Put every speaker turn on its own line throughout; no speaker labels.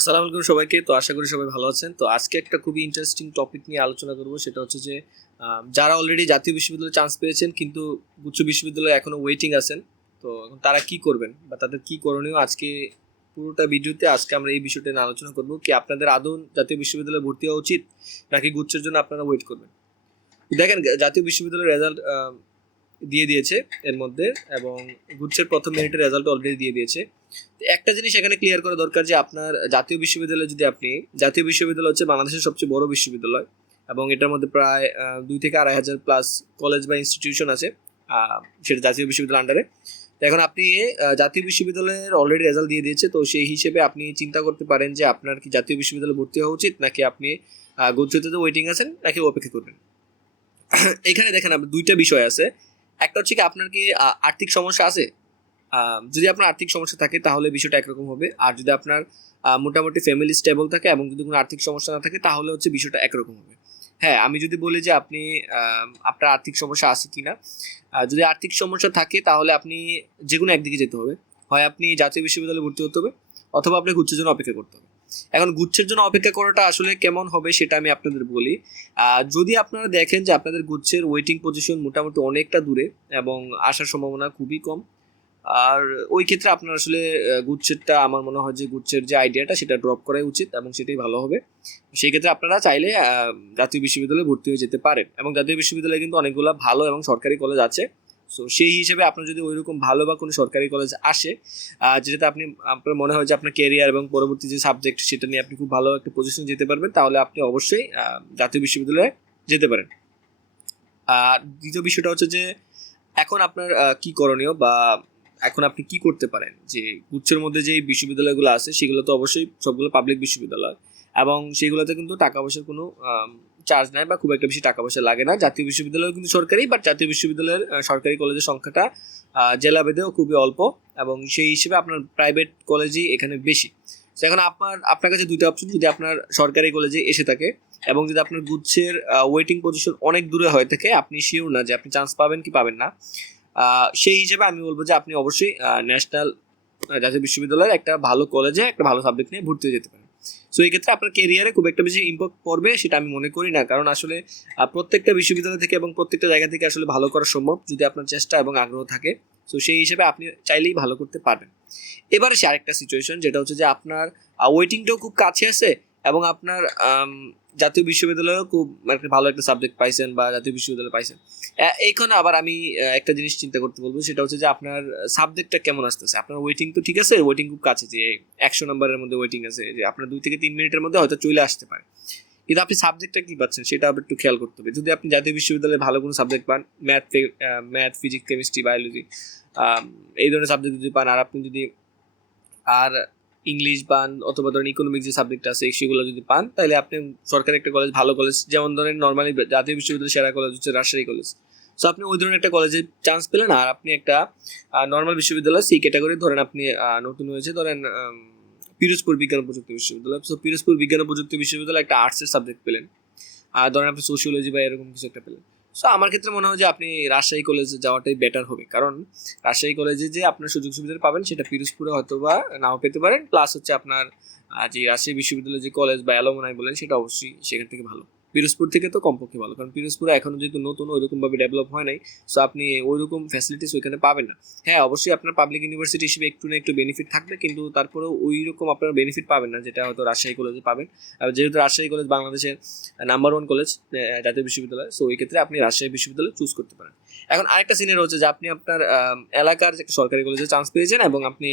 আসসালামু আলাইকুম সবাইকে। তো আশা করি সবাই ভালো আছেন। তো আজকে একটা খুবই ইন্টারেস্টিং টপিক নিয়ে আলোচনা করব। সেটা হচ্ছে যে যারা অলরেডি জাতীয় বিশ্ববিদ্যালয়ে চান্স পেয়েছেন, কিন্তু উচ্চ বিশ্ববিদ্যালয়ে এখনও ওয়েটিং আছেন, তো এখন তারা কি করবেন বা তাদের কি করণীয়? আজকে পুরোটা ভিডিওতে আজকে আমরা এই বিষয়টা নিয়ে আলোচনা করব কি আপনাদের আদৌ জাতীয় বিশ্ববিদ্যালয়ে ভর্তি হওয়া উচিত, নাকি গুচ্ছের জন্য আপনারা ওয়েট করবেন? দেখেন, জাতীয় বিশ্ববিদ্যালয়ের রেজাল্ট দিয়ে দিয়েছে এর মধ্যে এবং গুচ্ছের প্রথম মিনিটের রেজাল্ট অলরেডি দিয়ে দিয়েছে। তো একটা জিনিস এখানে ক্লিয়ার করা দরকার যে আপনার জাতীয় বিশ্ববিদ্যালয় যদি আপনি, জাতীয় বিশ্ববিদ্যালয় হচ্ছে বাংলাদেশের সবচেয়ে বড় বিশ্ববিদ্যালয় এবং এটার মধ্যে প্রায় দুই থেকে আড়াই হাজার প্লাস কলেজ বা ইনস্টিটিউশন আছে সেটা জাতীয় বিশ্ববিদ্যালয় আন্ডারে এখন আপনি জাতীয় বিশ্ববিদ্যালয়ের অলরেডি রেজাল্ট দিয়ে দিয়েছে, তো সেই হিসেবে আপনি চিন্তা করতে পারেন যে আপনার কি জাতীয় বিশ্ববিদ্যালয়ে ভর্তি হওয়া উচিত নাকি আপনি গুচ্ছতে ওয়েটিং আছেন নাকি অপেক্ষা করবেন। এখানে দেখেন দুইটা বিষয় আছে। একটা হচ্ছে কি আপনার কি আর্থিক সমস্যা আছে? যদি আপনার আর্থিক সমস্যা থাকে তাহলে বিষয়টা একরকম হবে। আর যদি আপনার মোটামুটি ফ্যামিলি স্টেবল থাকে এবং যদি কোনো আর্থিক সমস্যা না থাকে তাহলে হচ্ছে বিষয়টা একরকম হবে। হ্যাঁ আমি যদি বলি যে আপনি আপনার আর্থিক সমস্যা আছে কিনা আহ, যদি আর্থিক সমস্যা থাকে তাহলে আপনি যে কোনো একদিকে যেতে হবে। হয় আপনি জাতীয় বিশ্ববিদ্যালয়ে ভর্তি হতে হবে অথবা আপনাকে জন্য অপেক্ষা করতে হবে। এখন গুচ্ছের জন্য অপেক্ষা করাটা আসলে কেমন হবে সেটা আমি আপনাদের বলি। যদি আপনারা দেখেন যে আপনাদের গুচ্ছের ওয়েটিং পজিশন মোটামুটি অনেকটা দূরে এবং আসার সম্ভাবনা খুবই কম, আর ওই ক্ষেত্রে আপনার আসলে গুচ্ছেরটা আমার মনে হয় যে গুচ্ছের যে আইডিয়াটা সেটা ড্রপ করাই উচিত এবং সেটাই ভালো হবে। সেই ক্ষেত্রে আপনারা চাইলে জাতীয় বিশ্ববিদ্যালয়ে ভর্তি হয়ে যেতে পারেন এবং জাতীয় বিশ্ববিদ্যালয়ে কিন্তু অনেকগুলো ভালো এবং সরকারি কলেজ আছে। সো সেই হিসেবে আপনার যদি ওইরকম ভালো বা কোনো সরকারি কলেজ আসে যেটাতে আপনি, আপনার মনে হয় যে আপনার ক্যারিয়ার এবং পরবর্তী যে সাবজেক্ট সেটা নিয়ে আপনি খুব ভালো একটা পজিশন যেতে পারবেন, তাহলে আপনি অবশ্যই জাতীয় বিশ্ববিদ্যালয়ে যেতে পারেন। আর দ্বিতীয় বিষয়টা হচ্ছে যে, এখন আপনার কি করণীয় বা এখন আপনি কি করতে পারেন? যে, গুচ্ছের মধ্যে যে বিশ্ববিদ্যালয়গুলো আছে, সেগুলো তো অবশ্যই সবগুলো পাবলিক বিশ্ববিদ্যালয়। এবং সেগুলোতে কিন্তু টাকা পয়সার কোনো চার্জ নেয় বা খুব একটা বেশি টাকা পয়সা লাগে না। জাতীয় বিশ্ববিদ্যালয় কিন্তু সরকারি বাট জাতীয় বিশ্ববিদ্যালয়ের সরকারি কলেজের সংখ্যাটা জেলা ভেদেও খুবই অল্প এবং সেই হিসেবে আপনার প্রাইভেট কলেজই এখানে বেশি। তো এখন আপনার আপনার কাছে দুইটা অপশন যদি আপনার সরকারি কলেজে এসে থাকে এবং যদি আপনার গুচ্ছের ওয়েটিং পজিশন অনেক দূরে হয়ে থাকে, আপনি শিওর না যে আপনি চান্স পাবেন কি পাবেন না সেই হিসেবে আমি বলব যে আপনি অবশ্যই ন্যাশনাল জাতীয় বিশ্ববিদ্যালয়ের একটা ভালো কলেজে একটা ভালো সাবজেক্ট নিয়ে ভর্তি হয়ে যেতে পারেন। সো এই ক্ষেত্রে আপনার কেরিয়ারে খুব একটা বেশি ইম্প্যাক্ট পড়বে সেটা আমি মনে করি না। কারণ আসলে প্রত্যেকটা বিশ্ববিদ্যালয় থেকে এবং প্রত্যেকটা জায়গা থেকে আসলে ভালো করা সম্ভব যদি আপনার চেষ্টা এবং আগ্রহ থাকে। সো সেই হিসেবে আপনি চাইলেই ভালো করতে পারবেন। এবার সে আরেকটা সিচুয়েশন যেটা হচ্ছে যে আপনার ওয়েটিংটাও খুব কাছে আছে। এবং আপনার জাতীয় বিশ্ববিদ্যালয়েও খুব একটা ভালো একটা সাবজেক্ট পাইছেন বা জাতীয় বিশ্ববিদ্যালয় পাইছেন। এইখানে আবার আমি একটা জিনিস চিন্তা করতে বলব, সেটা হচ্ছে যে আপনার সাবজেক্টটা কেমন আসতেছে? আপনার ওয়েটিং তো ঠিক আছে ওয়েটিং খুব কাছে যে একশো নম্বরের মধ্যে ওয়েটিং আছে, যে আপনার দুই থেকে তিন মিনিটের মধ্যে হয়তো চলে আসতে পারে। কিন্তু আপনি সাবজেক্টটা কি পাচ্ছেন, সেটা আবার একটু খেয়াল করতে হবে। যদি আপনি জাতীয় বিশ্ববিদ্যালয়ে ভালো কোনো সাবজেক্ট পান math math physics chemistry biology এই ধরনের সাবজেক্ট যদি পান, আর আপনি যদি, আর ইংলিশ পান অথবা ধরেন ইকোনমিক্স যে সাবজেক্ট আছে, সেগুলো যদি পান, তাহলে আপনি সরকারি একটা কলেজ ভালো কলেজ যেমন ধরেন নর্মালি জাতীয় বিশ্ববিদ্যালয়ের সেরা কলেজ হচ্ছে রাজশাহী কলেজ সো আপনি ওই ধরনের একটা কলেজে চান্স পেলেন আর আপনি একটা নর্মাল বিশ্ববিদ্যালয় সেই ক্যাটাগরি ধরেন আপনি নতুন হয়েছে, ধরেন পিরোজপুর বিজ্ঞান প্রযুক্তি বিশ্ববিদ্যালয়। সো পিরোজপুর বিজ্ঞান প্রযুক্তি বিশ্ববিদ্যালয় একটা আর্টসের সাবজেক্ট পেলেন। আর ধরেন আপনি সোশিওলজি বা এরকম কিছু একটা পেলেন। সো আমার ক্ষেত্রে মনে হয় যে আপনি রাজশাহী কলেজে যাওয়াটাই বেটার হবে। কারণ রাজশাহী কলেজে যে আপনার সুযোগ সুবিধা পাবেন, সেটা পিরোজপুরে হয়তো বা নাও পেতে পারেন। প্লাস হচ্ছে আপনার যে রাজশাহী বিশ্ববিদ্যালয়ের যে কলেজ বা অ্যালোমনাই বলেন, সেটা অবশ্যই সেখান থেকে ভালো। পিরোজপুর থেকে তো কমপক্ষে ভালো, কারণ পিরোজপুরে এখনও যেহেতু নতুন, ওইরকমভাবে ডেভেলপ হয় নাই সো আপনি ওইরকম ফ্যাসিলিটিস ওইখানে পাবেন না। হ্যাঁ অবশ্যই আপনার পাবলিক ইউনিভার্সিটি হিসেবে একটু না একটু বেনিফিট থাকবে, কিন্তু তারপরেও ওই রকম আপনার বেনিফিট পাবেন না, যেটা হয়তো রাজশাহী কলেজে পাবেন। আর যেহেতু রাজশাহী কলেজ বাংলাদেশের নাম্বার ওয়ান কলেজ জাতীয় বিশ্ববিদ্যালয় সো ওই ক্ষেত্রে আপনি রাজশাহী বিশ্ববিদ্যালয় চুজ করতে পারেন। এখন আরেকটা সিনিয়র হচ্ছে যে আপনি আপনার এলাকার যে একটা সরকারি কলেজে চান্স পেয়েছেন এবং আপনি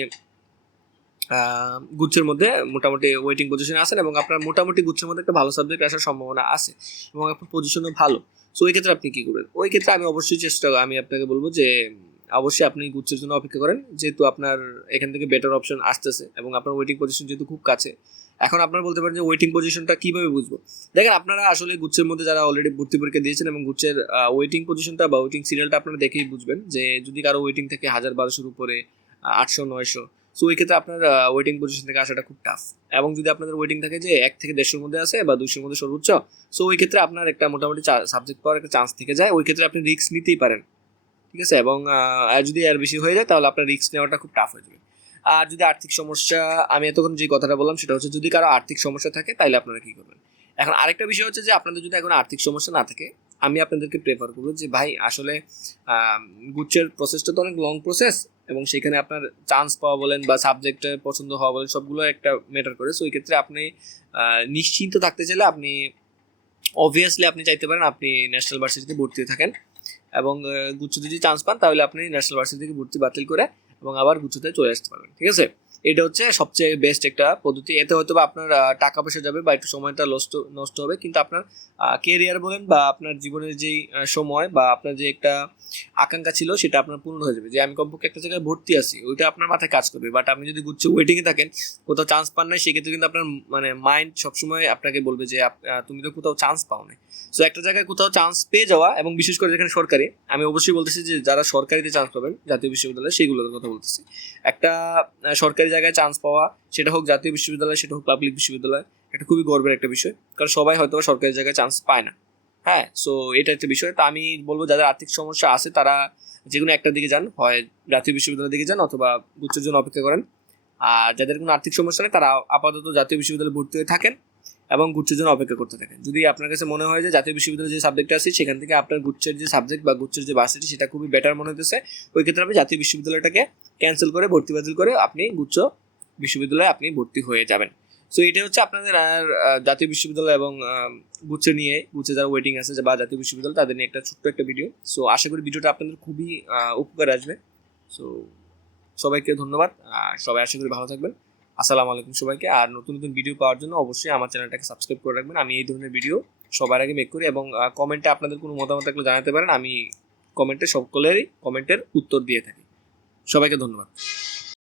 গুচ্ছের মধ্যে মোটামুটি ওয়েটিং পজিশনে আছেন এবং আপনার মোটামুটি গুচ্ছের মধ্যে একটা ভালো সাবজেক্ট আসার সম্ভাবনা আছে এবং আপনার পজিশনও ভালো। সো ওই ক্ষেত্রে আপনি কি করবেন? ওই ক্ষেত্রে আমি অবশ্যই চেষ্টা আমি আপনাকে বলব যে, অবশ্যই আপনি গুচ্ছের জন্য অপেক্ষা করেন। যেহেতু আপনার এখান থেকে বেটার অপশন আসতেছে এবং আপনার ওয়েটিং পজিশন যেহেতু খুব কাছে, এখন আপনারা বলতে পারেন যে ওয়েটিং পজিশনটা কীভাবে বুঝব? দেখেন, আপনারা আসলে গুচ্ছের মধ্যে যারা অলরেডি ভর্তি পরীক্ষা দিয়েছেন এবং গুচ্ছের ওয়েটিং পজিশনটা বা ওয়েটিং সিরিয়ালটা আপনারা দেখেই বুঝবেন যে, যদি কারও ওয়েটিং থেকে হাজার বারোশোর উপরে আটশো, নয়শো সো ওই ক্ষেত্রে আপনার ওয়েটিং পজিশন থেকে আসাটা খুব টাফ এবং যদি আপনাদের ওয়েটিং থাকে যে এক থেকে দেড়শোর মধ্যে আছে বা দুশোর মধ্যে সর্বোচ্চ সো ওই ক্ষেত্রে আপনার একটা মোটামুটি সাবজেক্ট পাওয়ার একটা চান্স থেকে যায়। ওই ক্ষেত্রে আপনি রিস্ক নিতেই পারেন। ঠিক আছে? এবং যদি আর বেশি হয়ে যায়, তাহলে আপনার রিস্ক নেওয়াটা খুব টাফ হয়ে যাবে। আর যদি আর্থিক সমস্যা, আমি এতক্ষণ যে কথাটা বললাম, সেটা হচ্ছে যদি কারও আর্থিক সমস্যা থাকে তাহলে আপনারা কী করবেন? এখন আরেকটা বিষয় হচ্ছে যে আপনাদের যদি এখন আর্থিক সমস্যা না থাকে আমি আপনাদেরকে প্রেফার করব যে ভাই আসলে গুচ্ছের প্রসেসটা তো অনেক লং প্রসেস এবং সেখানে আপনার চান্স পাওয়া বলেন বা সাবজেক্টে পছন্দ হওয়া বলেন সবগুলো একটা ম্যাটার করে। সো এই ক্ষেত্রে আপনি নিশ্চিন্ত থাকতে চাইলে আপনি অবভিয়াসলি আপনি চাইতে পারেন আপনি ন্যাশনাল ভার্সিটিতে ভর্তি থাকেন এবং আহ, গুচ্ছতে যদি চান্স পান তাহলে আপনি ন্যাশনাল ভার্সিটি থেকে ভর্তি বাতিল করে এবং আবার গুচ্ছতে চলে আসতে পারবেন ঠিক আছে? এটা হচ্ছে সবচেয়ে বেস্ট একটা পদ্ধতি। এতে হয়তো বা আপনার টাকা পয়সা যাবে বা একটু সময়টা নষ্ট নষ্ট হবে। কিন্তু আপনার কেরিয়ার বলেন বা আপনার জীবনের যেই সময় বা আপনার যে একটা আকাঙ্ক্ষা ছিল, সেটা আপনার পূর্ণ হয়ে যাবে। যে আমি কমপক্ষে একটা জায়গায় ভর্তি আছি, ওইটা আপনার মাথায় কাজ করবে। বাট আপনি যদি গুচ্ছ ওয়েটিংয়ে থাকেন, কোথাও চান্স পান নাই, সেক্ষেত্রে কিন্তু আপনার মানে মাইন্ড সবসময় আপনাকে বলবে যে তুমি তো কোথাও চান্স পাও নাই। সো একটা জায়গায় কোথাও চান্স পেয়ে যাওয়া এবং বিশেষ করে যেখানে সরকারি, আমি অবশ্যই বলতেছি যে, যারা সরকারিতে চান্স পাবেন, জাতীয় বিশ্ববিদ্যালয়ে সেইগুলোর কথা বলতেছি। একটা সরকারি জায়গায় চান্স পাওয়া, সেটা হোক জাতীয় বিশ্ববিদ্যালয়, সেটা হোক পাবলিক বিশ্ববিদ্যালয়, এটা খুবই গর্বের একটা বিষয়। কারণ সবাই হয়তো সরকারি জায়গায় চান্স পায় না। হ্যাঁ সো এটা একটা বিষয়। তা আমি বলব, যাদের আর্থিক সমস্যা আছে, তারা যে কোনো একটা দিকে যান, হয় জাতীয় বিশ্ববিদ্যালয়ের দিকে যান অথবা গুচ্ছের জন্য অপেক্ষা করেন। আর যাদের কোনো আর্থিক সমস্যা নেই, তারা আপাতত জাতীয় বিশ্ববিদ্যালয়ে ভর্তি হয়ে থাকেন। এবং গুচ্ছের জন্য অপেক্ষা করতে থাকেন। যদি আপনার কাছে মনে হয় যে জাতীয় বিশ্ববিদ্যালয়ে যে সাবজেক্ট আছে, সেখান থেকে আপনার গুচ্ছের যে সাবজেক্ট বা গুচ্ছের যে ভার্সিটি সেটা খুবই বেটার মনে হতেছে ওই ক্ষেত্রে আপনি জাতীয় বিশ্ববিদ্যালয়টাকে ক্যান্সেল করে, ভর্তি বাতিল করে আপনি গুচ্ছ বিশ্ববিদ্যালয়ে আপনি ভর্তি হয়ে যাবেন। সো এটা হচ্ছে আপনাদের আর জাতীয় বিশ্ববিদ্যালয় এবং গুচ্ছ নিয়ে, গুচ্ছে যারা ওয়েটিং আছে বা জাতীয় বিশ্ববিদ্যালয়, তাদের নিয়ে একটা ছোট্ট একটা ভিডিও সো আশা করি ভিডিওটা আপনাদের খুবই উপকার আসবে। সো সবাইকে ধন্যবাদ। সবাই আশা করি ভালো থাকবেন। আসসালামু আলাইকুম সবাইকে। আর নতুন নতুন ভিডিও পাওয়ার জন্য অবশ্যই আমার চ্যানেলটাকে সাবস্ক্রাইব করে রাখবেন। আমি এই ধরনের ভিডিও সবার আগে মেক করি এবং কমেন্টে আপনাদের কোনো মতামত থাকলে জানাতে পারেন। আমি কমেন্টে সকলেরই কমেন্টের উত্তর দিয়ে থাকি। সবাইকে ধন্যবাদ।